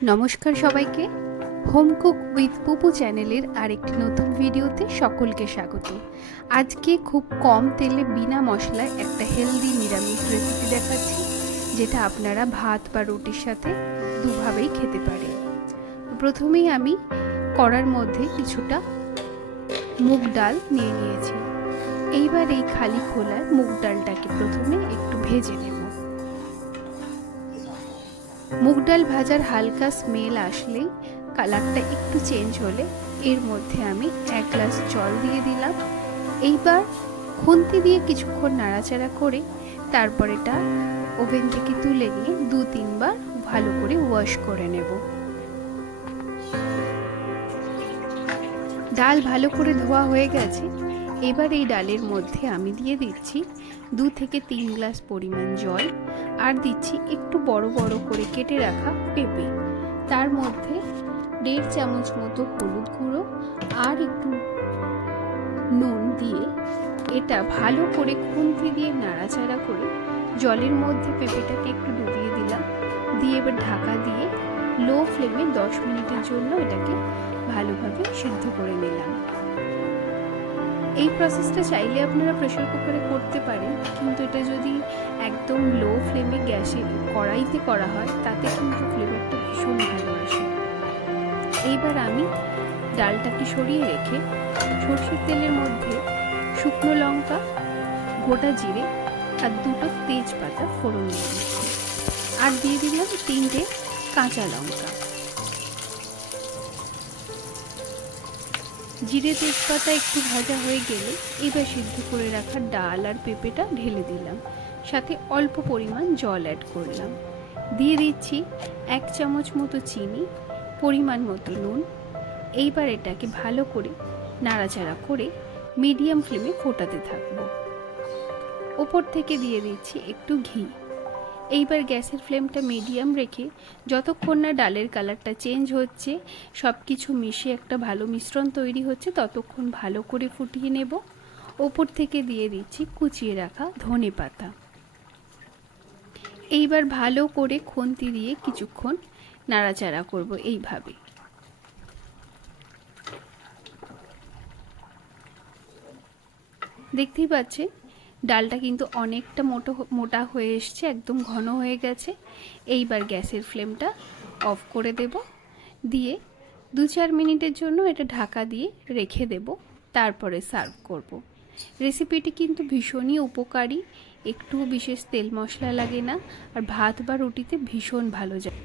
নমস্কার সবাইকে। Home cook with পুপু চ্যানেলের আরেকটি নতুন ভিডিওতে সকলকে স্বাগত। আজকে খুব কম তেলে বিনা মশলায় একটা হেলদি নিরামিষ রেসিপি দেখাচ্ছি, যেটা আপনারা ভাত বা রুটির সাথে দুভাবেই খেতে পারেন। প্রথমেই আমি কড়ার মধ্যে কিছুটা মুগ ডাল নিয়ে নিয়েছি। এইবার এই খালি খোলায় মুগ ডালটাকে প্রথমে একটু ভেজে নেব। মুগ ডাল ভাজার হালকা স্মেল আসলেই, কালারটা একটু চেঞ্জ হলে এর মধ্যে আমি 1 গ্লাস জল দিয়ে দিলাম। এইবার খুন্তি দিয়ে কিছুক্ষণ নাড়াচাড়া করে তারপর এটা ওভেন থেকে তুলে নিয়ে 2-3 বার ভালো করে ওয়াশ করে নেব। ডাল ভালো করে ধোয়া হয়ে গেছে। এবার এই ডালের মধ্যে আমি দিয়ে দিচ্ছি 2 থেকে 3 গ্লাস পরিমাণ জল, আর দিচ্ছি একটু বড় বড় করে কেটে রাখা পেঁপে। তার মধ্যে 1.5 চামচ মতো হলুদ গুঁড়ো আর একটু নুন দিয়ে এটা ভালো করে খুন্তি দিয়ে নাড়াচাড়া করে জলের মধ্যে পেঁপেটাকে একটু ডুবিয়ে দিলাম। দিয়ে এবার ঢাকা দিয়ে লো ফ্লেমে 10 মিনিটের জন্য এটাকে ভালোভাবে সিদ্ধ করে নিলাম। এই প্রসেসটা চাইলে আপনারা প্রেসার কুকারে করতে পারেন, কিন্তু এটা যদি একদম লো ফ্লেমে গ্যাসে কড়াইতে করা হয় তাতে কিন্তু ফ্লেভারটা ভীষণ ভালো আসে। এইবার আমি ডালটাকে সরিয়ে রেখে সরষের তেলের মধ্যে শুকনো লঙ্কা, গোটা জিরে আর 2টো তেজপাতা ফোড়ন দিয়ে দিচ্ছি, আর দিয়ে দিলাম 3টে কাঁচা লঙ্কা। জিরে তেজপাতা একটু ভাজা হয়ে গেলে এবার সিদ্ধ করে রাখা ডাল আর পেঁপেটা ঢেলে দিলাম, সাথে অল্প পরিমাণ জল অ্যাড করলাম। দিয়ে দিচ্ছি 1 চামচ মতো চিনি, পরিমাণ মতো নুন। এইবার এটাকে ভালো করে নাড়াচাড়া করে মিডিয়াম ফ্লেমে ফোটাতে থাকবো। ওপর থেকে দিয়ে দিচ্ছি একটু ঘি। এইবার গ্যাসের ফ্লেমটা মিডিয়াম রেখে যতক্ষণ না ডালের কালারটা চেঞ্জ হচ্ছে, সব কিছু মিশে একটা ভালো মিশ্রণ তৈরি হচ্ছে, ততক্ষণ ভালো করে ফুটিয়ে নেব। ওপর থেকে দিয়ে দিচ্ছি কুচিয়ে রাখা ধনেপাতা। এইবার ভালো করে খুন্তি দিয়ে কিছুক্ষণ নাড়াচাড়া করব এইভাবে। দেখতেই পাচ্ছেন ডালটা কিন্তু অনেকটা মোটা হয়ে এসছে, একদম ঘন হয়ে গেছে। এইবার গ্যাসের ফ্লেমটা অফ করে দেব, দিয়ে 2-4 মিনিটের জন্য এটা ঢাকা দিয়ে রেখে দেব, তারপরে সার্ভ করব। রেসিপিটি কিন্তু ভীষণই উপকারী, একটুও বিশেষ তেল মশলা লাগে না, আর ভাত বা রুটিতে ভীষণ ভালো যায়।